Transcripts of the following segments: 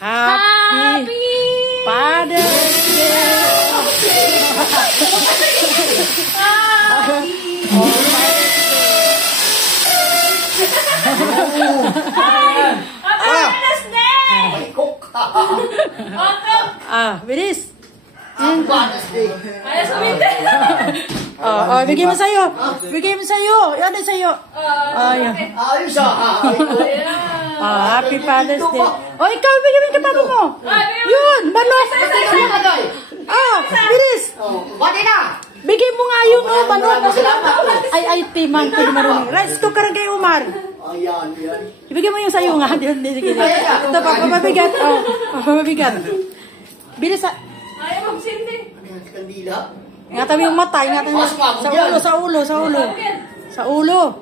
Happy Father's Day. Bilis. Bigay mo sa'yo. Bigay mo sa'yo. Yan ay sa'yo. Ayos Happy Father's Day. Ikaw, bigay mo yung kapatid mo. Yun, balot. Bilis. Pwede na. Bigay mo nga yun, balot. Ay, timang ko marunong. Rice cooker kay Umar. Ayan. Ibigay mo yung sa'yo nga. Ito pa, mabigat. Mabigat. Bilis. Ayaw magsindi. Kandila. Ingatan mo yung mata. Ingatan mo. Sa ulo. Sa ulo.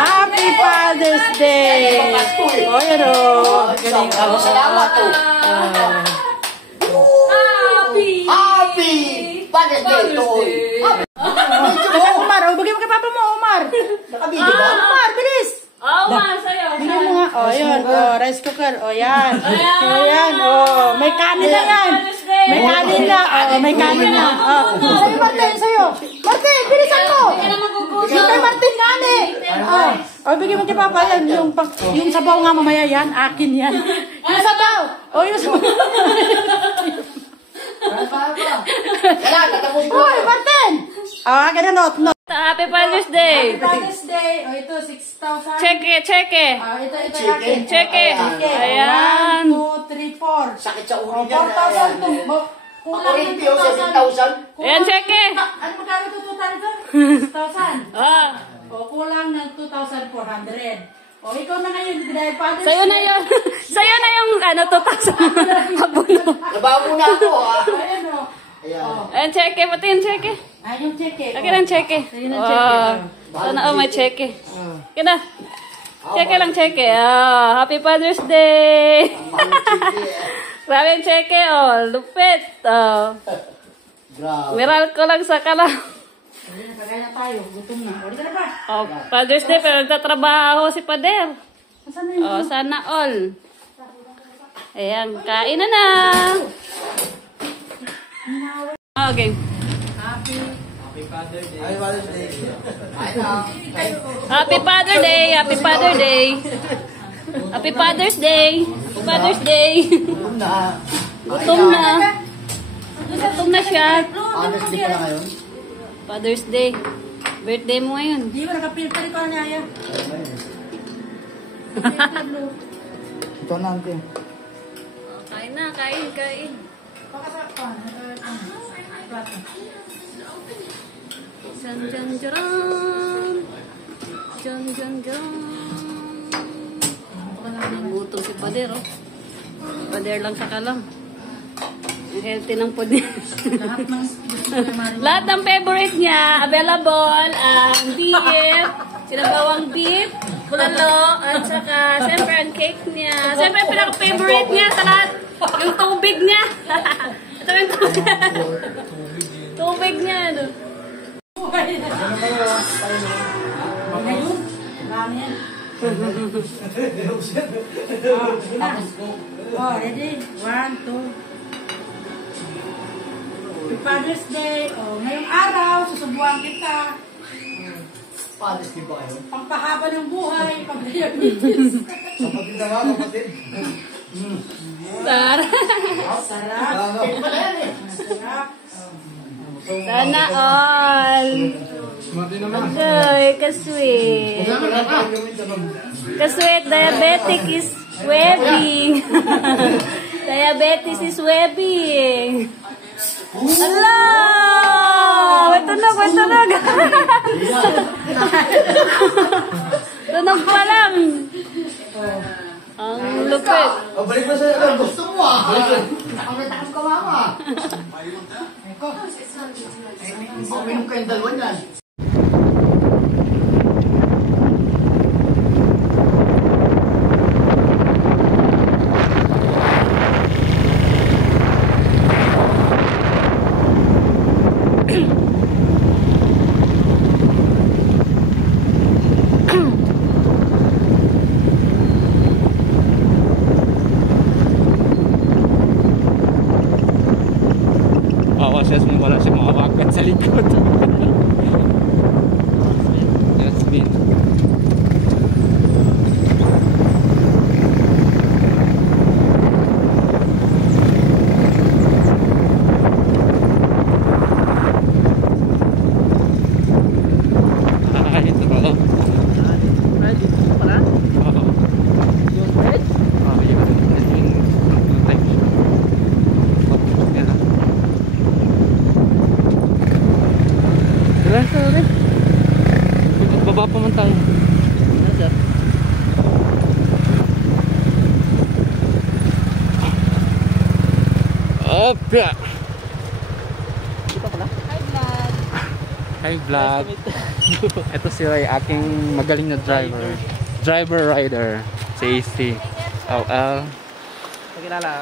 Happy Father's Day. Yan o. Galing. Salamat po. Happy Father's Day. Umar, bigay mo kay papa mo, Umar. Nakabili ba? Umar, bilis. Umar, sa'yo. Bigay mo nga. Yun. Rice cooker. Yan. Yan. May kanin na yan. May kanin na. May kanin na. Sa'yo, Martin. Sa'yo. Martin, bilisan mo. Yung kay Martin gani. Bigay mo kay papa yan. Yung sabaw nga mamaya yan. Akin yan. Yung sabaw. Yung sabaw. Uy, Martin. Ganun, not. Happy Father's Day. Happy Father's Day. Ito, 6,000. Check it. Ito akin. Check it. Ayan. 1, 2, 3, 4. Sakit sa ulo niya. 4,000 to. Kulang ng 2,000. 7,000. Ayan, check it. Ano magkano ito? Total ito? 6,000. Kulang ng 2,400. Ikaw na ngayon. Dahil Father's Sa'yo na yun. Sa'yo na yung 2,000. Habuno. Nabago na ako Ayan o. Ayan, check it. Pati yung check it. Yung cheque. Lagi ng check it. Sana may check it. Kina. Check lang check it. Happy Father's Day. Grabe yung check it. Lupit. Miral ko lang sa kalam. Kagaya na tayo. Gutom na. Ka na ba? Father's Day pero nagtatrabaho si Pader. Saan na yun? Sana all. Ayan, kain na. Okay. Happy Father's Day. Happy Father's Day. Happy Father's Day. Happy Father's Day. Happy Father's Day. Gutom na. Gutom na siya. Father's Day pala ngayon. Father's Day. Birthday mo ngayon. Di ba nakapilter ko na niya? Ito na ante. Kain na, kain. Jan. Gutom si Pader, Pader lang sa kalam. Ang healthy ng food niya. Lahat ng favorite niya, available, ang beef, sinabawang beef, bulalo, at saka, siyempre, ang cake niya. Siyempre, pinaka-favorite niya sa lahat, yung tubig niya. Ito yung tubig niya. Tubig niya, ano. Ready? 1, 2. Father's Day. Ngayong araw, susubuan kita. Father's Day ba kayo? Pangpahaba ng buhay, pag-diabetes. Kapatid na nga, kapatid. Sarap. Sarap. Sana all. Agoy, kasweet. Kasweet, diabetic is webbing. Diabetes is webbing. Ala! May tunog. Tunog pa lang. Ang lupit. Balik mo sa gusto mo Nakamitak ka mama. Minom kayong dalawa yan. Jasmine, wala siya makawakan sa likod. Jasmine. Baba pa man tayo. Opya. Hi vlog. Ito si Ray, aking magaling na driver rider si AC.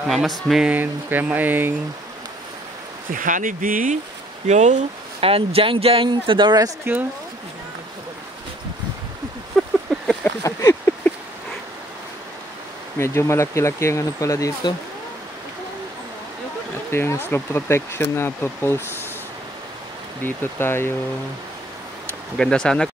Mama Smin, Kuya Maeng, si Honey Bee, yo, and Jang Jang to the rescue. Medyo malaki-laki ang ano pala dito. Ito yung slope protection na propose dito tayo. Maganda sana.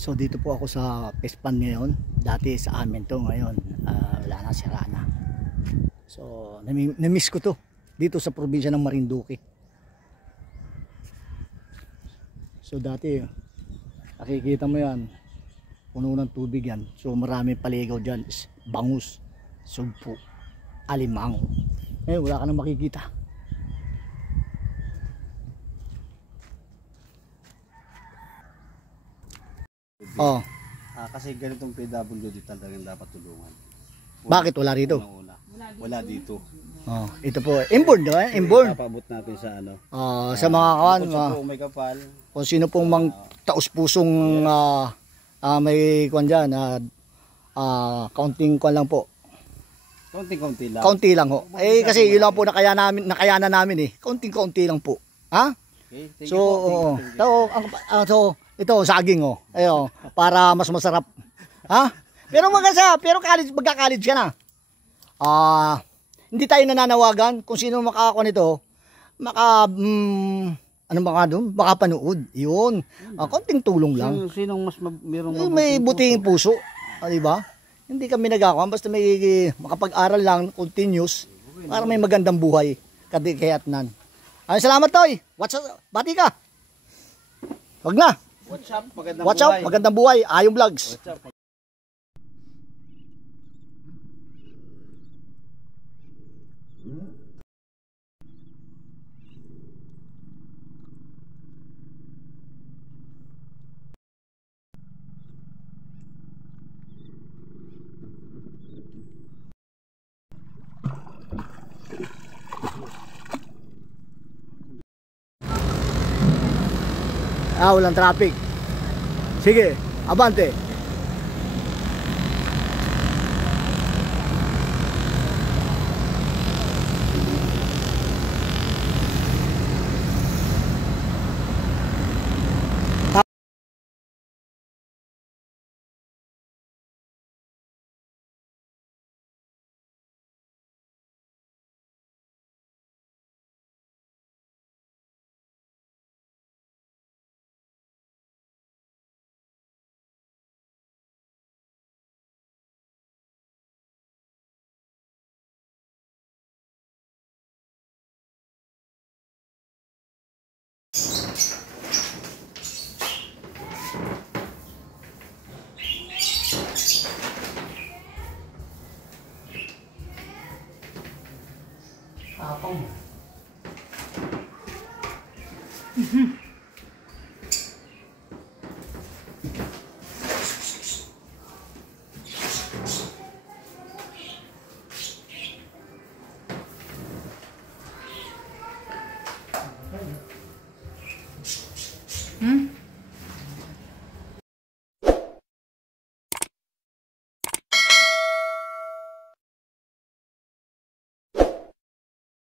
So dito po ako sa Pespan ngayon. Dati sa amin to, ngayon wala na, sira na. So namiss ko to dito sa probinsya ng Marinduque. So dati nakikita mo yan, puno ng tubig yan. So marami paligaw dyan, bangus, sugpo, alimango. Ngayon wala ka nang makikita. Oh. Kasi ganitong PWD talagang dapat tulungan. Bakit wala rito? Wala dito. Oh, ito po, inborn do, inborn. Papabot natin sa ano. Sa mga kawan, Kung may kapal, kung sino pong taus-pusong may kuwan diyan, kaunting kuwan lang po. konting-konti lang. Kaunti lang ho. Kasi yun lang po nakayanan namin eh. Kaunting-kaunti lang po. Ha? Okay, thank So, you po. so ito saging oh. Ayo, para mas masarap. Ha? Pero pero magka-college ka na. Hindi tayo nananawagan kung sino makakakuha nito. Ano baka doon? Makapanood. 'Yun. Konting tulong lang. Sinong mas merong May buting puso, di ba? Hindi kami nagakakuha basta may makapag-aral lang continuous para may magandang buhay kadikayatnan. Salamat toy. Bati ka. Wag na. Watch out, magandang buhay. Ayong vlogs. Walang traffic. Sige, abante. Tapang. Hmm?